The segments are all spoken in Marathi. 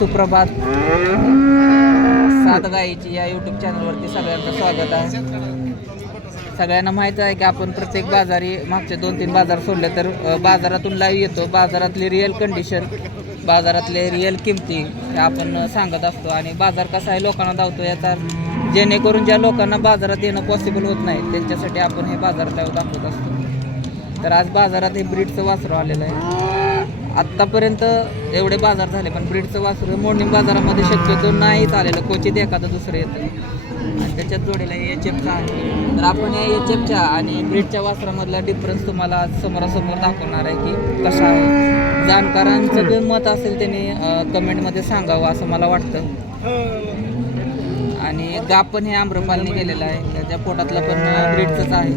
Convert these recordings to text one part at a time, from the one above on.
सुप्रभात. सात गाईची या यूट्यूब चॅनलवरती सगळ्यांचं स्वागत आहे. सगळ्यांना माहीत आहे की आपण प्रत्येक बाजारी मागचे दोन तीन बाजार सोडले तर बाजारातून लाईव्ह येतो. बाजारातली रिअल कंडिशन बाजारातले रिअल किमती हे आपण सांगत असतो. आणि बाजार कसा आहे लोकांना धावतो याचा जेणेकरून ज्या लोकांना बाजारात येणं पॉसिबल होत नाही त्यांच्यासाठी आपण हे बाजार लाईव्ह दाखवत असतो. तर आज बाजारात हे ब्रीडचं वासरू आलेलं आहे. आत्तापर्यंत एवढे बाजार झाले पण ब्रीडचं वासरू मॉर्निंग बाजारामध्ये शक्यतो नाहीच आलेलं क्वचित एखादं दुसरं येतं. आणि त्याच्यात जोडीला एच एफचा आहे. तर आपण या एच एफच्या आणि ब्रीडच्या वासरामधला डिफरन्स तुम्हाला आज समोरासमोर दाखवणार आहे की कसा आहे. जाणकारांचं जे मत असेल त्यांनी कमेंटमध्ये सांगावं असं मला वाटतं. आणि गाप पण हे आम्रपालने केलेलं आहे. त्याच्या पोटातला पण ब्रीडचंच आहे.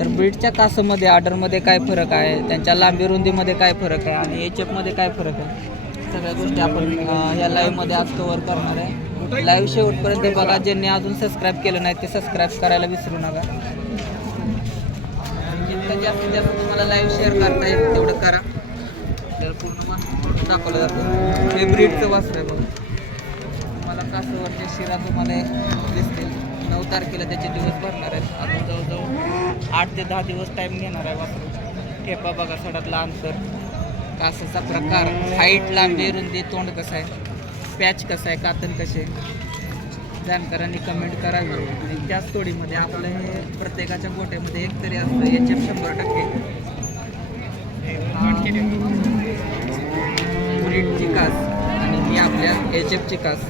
तर ब्रीडच्या कासमध्ये ऑर्डरमध्ये काय फरक आहे? त्यांच्या लांबी रुंदीमध्ये काय फरक आहे? आणि एच एफमध्ये काय फरक आहे? सगळ्या गोष्टी आपण ह्या या लाईव्हमध्ये आज कवर करणार आहे. लाईव्ह शेवटपर्यंत बघा ज्यांनी अजून सबस्क्राईब केलं नाही ते सबस्क्राईब करायला विसरू नका. जितकं जास्तीत जास्त तुम्हाला लाईव्ह शेअर करता येईल तेवढं करा. तर पूर्ण दाखवलं जातं. हे ब्रीडचं वाचलं आहे बघा. तुम्हाला कासवरचे शिरा तुम्हाला दिसतील. नऊ तारखेला त्याचे दिवस भरणार आहेत. अजून जवळजवळ आठ ते दहा दिवस टाईम घेणार आहे वासरू ठेपा बघा सडातला अंतर कासाचा प्रकार. हाईट लांबी रुंदी तोंड कसं आहे? पॅच कसं आहे कातन कसे जाणकारांनी कमेंट करावी. आणि त्याच तोडीमध्ये आपलं हे प्रत्येकाच्या गोट्यामध्ये एक तरी असतं याचे शंभर टक्के. ब्रीडची कास आणि ही आपल्या एच एफची कास.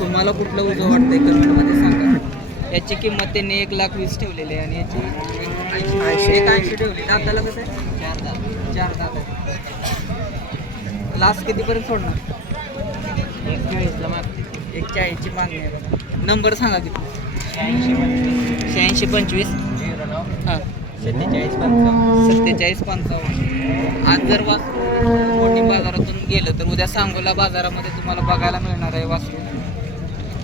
तुम्हाला कुठलं उजव वाटतंय? कमेंटमध्ये सांगा. याची किंमत त्यांनी एक लाख वीस ठेवलेली आहे आणि याची एक ऐंशी. एक ऐंशी ठेवली. दाताला कसं? आहे चार दात. चार दात लास्ट कितीपर्यंत सोडणार? एक चाळीसला मागते. एक चाळीसची मागणी आहे बघा. नंबर सांगा किती? शहाऐंशी पंचवीस. हां. सत्तेचाळीस पंचावन्न सत्तेचाळीस पंचावन्न. आज जर वासरू मोठी बाजारातून गेलं तर उद्या सांगोला बाजारामध्ये तुम्हाला बघायला मिळणार आहे वासरू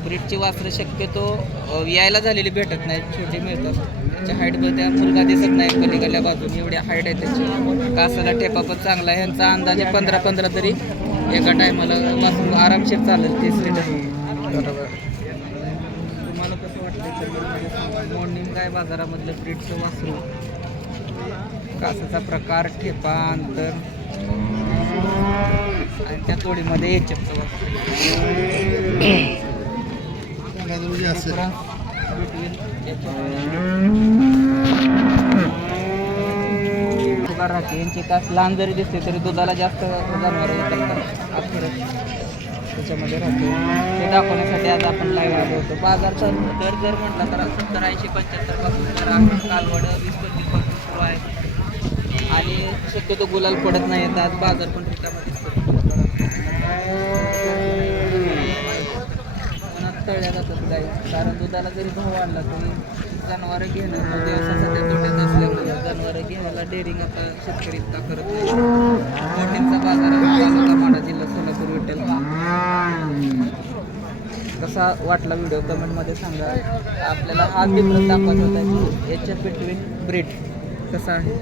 ब्रीडची वासरं शक्यतो अ, यायला झालेली भेटत नाहीत छोटी मिळतात. त्याच्या हाईटमध्ये मुलगा दिसत नाही पलीकडल्या बाजूने एवढी हाईट आहे त्याची. कासाला ठेपा पण चांगला आहे ह्यांचा अंदाजे पंधरा पंधरा तरी. एका टायमाला वासरू आरामशीर चालेल तीस लिटर तुम्हाला कसं वाटतं मॉर्निंग काय बाजारामधलं ब्रीडचं वासरू? कासाचा प्रकार ठेपा अंतर? आणि त्या तोडीमध्ये एचपचं वासरू. राहते यांची कास लहान जरी दिसते तरी दुधाला जास्त जनावर त्याच्यामध्ये राहतो. ते दाखवण्यासाठी आज आपण लाईव्ह आलो होतो. बाजारचा दर जर म्हटला तर सत्तर ऐंशी पंच्याहत्तरपासून तर कालवड वीस पंचवीसपासून सुरू आहे. आणि शक्यतो गुलाल पडत नाही येतात आज बाजार पण रिकामा दिसतो. तळल्या जातात गाई. कारण दुधाला जरी भाव वाढला तरी जनावरं घेणं हा व्यवसाय तोट्यात असल्यामुळे जनावरं घ्यायला डेअरिंग आता शेतकरी इतका करत नाही. मोठींचा बाजार तालुका माडा जिल्हा सोलापूर विठ्ठल. कसा वाटला व्हिडिओ कमेंटमध्ये सांगा. आपल्याला हा डिफरन्स दाखवत होता की याच्या बिटवीन ब्रीड कसा आहे?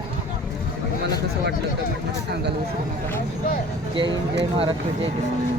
तुम्हाला कसं वाटलं कमेंटमध्ये सांगायला विसरू नका. जय हिंद जय महाराष्ट्र जय किसान.